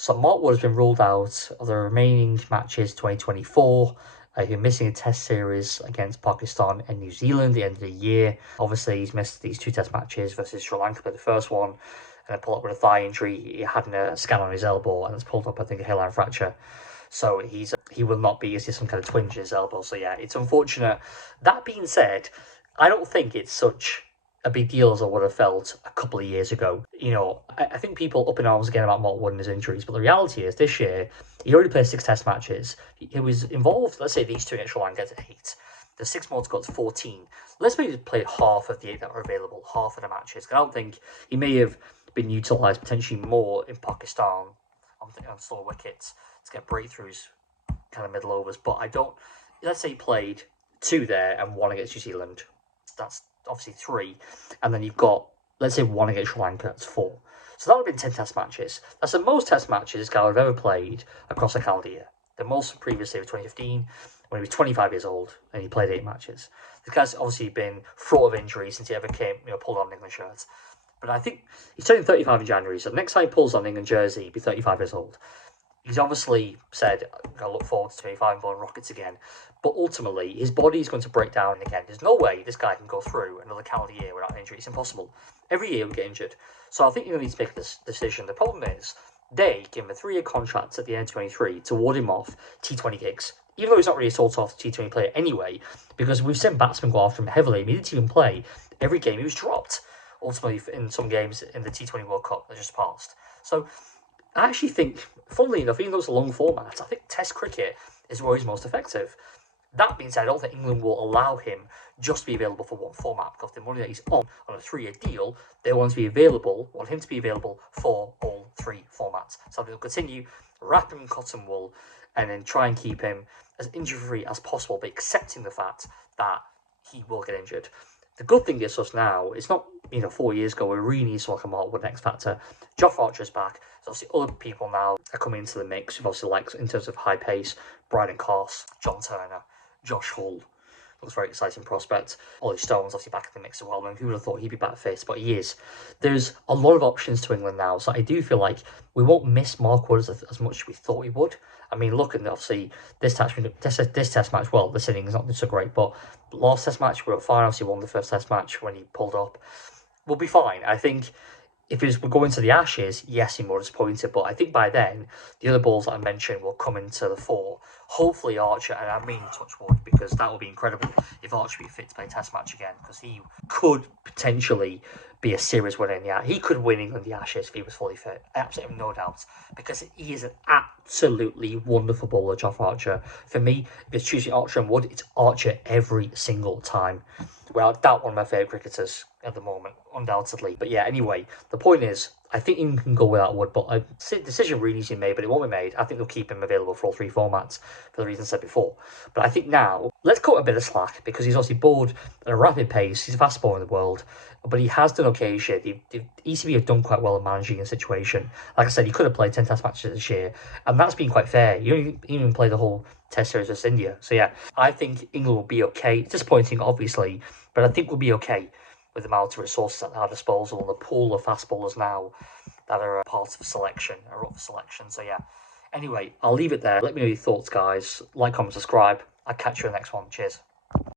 So Mark Wood has been ruled out of the remaining matches 2024. He's missing a test series against Pakistan and New Zealand at the end of the year. Obviously, he's missed these 2 test matches versus Sri Lanka, but the first one, and then pulled up with a thigh injury. He had a scan on his elbow, and it's pulled up, I think, a hairline fracture. So he will not be. Is some kind of twinge in his elbow? So yeah, it's unfortunate. That being said, I don't think it's such a big deal as I would have felt a couple of years ago. I think people up in arms again about Mark Wood and his injuries, but the reality is this year he already played 6 test matches. He was involved. Let's say these two against Sri Lanka to 8. The 6 more to go to 14. Let's maybe played half of the 8 that were available, half of the matches. I don't think he may have been utilised potentially more in Pakistan on slow wickets to get breakthroughs, kind of middle overs. But I don't. Let's say he played 2 there and 1 against New Zealand. That's obviously 3, and then you've got, let's say, 1 against Sri Lanka. That's 4. So that would have been 10 test matches. That's the most test matches this guy would have ever played across a calendar year. The most previously was 2015 when he was 25 years old and he played 8 matches. This guy's obviously been fraught of injuries since he ever pulled on an England shirt. But I think he's turning 35 in January, so the next time he pulls on an England jersey, he'll be 35 years old. He's obviously said, I look forward to 25 and blowing rockets again. But ultimately, his body is going to break down again. There's no way this guy can go through another calendar year without injury. It's impossible. Every year we get injured. So I think you're going to need to make this decision. The problem is, they give him a 3-year contract at the end of 23 to ward him off T20 gigs. Even though he's not really a sought-after T20 player anyway, because we've seen batsmen go after him heavily. He didn't even play every game. He was dropped, ultimately, in some games in the T20 World Cup that just passed. So I actually think, funnily enough, even though it's a long format, I think Test cricket is where he's most effective. That being said, I don't think England will allow him just to be available for one format, because the money that he's on a 3-year deal, they want him to be available for all 3 formats. So they'll continue, wrap him in cotton wool, and then try and keep him as injury-free as possible, but accepting the fact that he will get injured. The good thing is us now, it's not 4 years ago, we really need to look at Mark Wood X Factor. Jofra Archer's back. There's obviously other people now are coming into the mix. We've obviously, like, in terms of high pace, Brydon Carse, John Turner, Josh Hull. Looks very exciting prospect. Olly Stone's obviously back in the mix as well. I mean, who would have thought he'd be back first? But he is. There's a lot of options to England now, so I do feel like we won't miss Mark Wood as much as we thought we would. I mean, look, and obviously this test match, well, this innings is not so great, but last test match we were fine. Obviously won the first test match when he pulled up. We'll be fine. I think if we're going to the Ashes, yes, he's more disappointed, but I think by then the other balls that I mentioned will come into the fore. Hopefully Archer, and I mean touch wood, because that would be incredible if Archer be fit to play a test match again, because he could potentially be a series winner in the Ashes. He could win England the Ashes if he was fully fit. I absolutely have no doubt, because he is an absolutely wonderful bowler, Jofra Archer. For me, if it's choosing Archer and Wood, it's Archer every single time. Well, doubt one of my favourite cricketers at the moment, undoubtedly. But yeah, anyway, the point is, I think England can go without Wood, but a decision really needs to be made, but it won't be made. I think they'll keep him available for all 3 formats, for the reasons I said before. But I think now, let's cut a bit of slack, because he's obviously bowled at a rapid pace. He's the fastest bowler in the world, but he has done okay this year. The ECB have done quite well in managing a situation. Like I said, he could have played 10 test matches this year, and that's been quite fair. You don't even play the whole test series with India. So yeah, I think England will be okay. It's disappointing, obviously, but I think we'll be okay with the amount of resources at our disposal and the pool of fast bowlers now that are a part of selection, or up for selection. So yeah, anyway, I'll leave it there. Let me know your thoughts, guys. Like, comment, subscribe. I'll catch you in the next one. Cheers.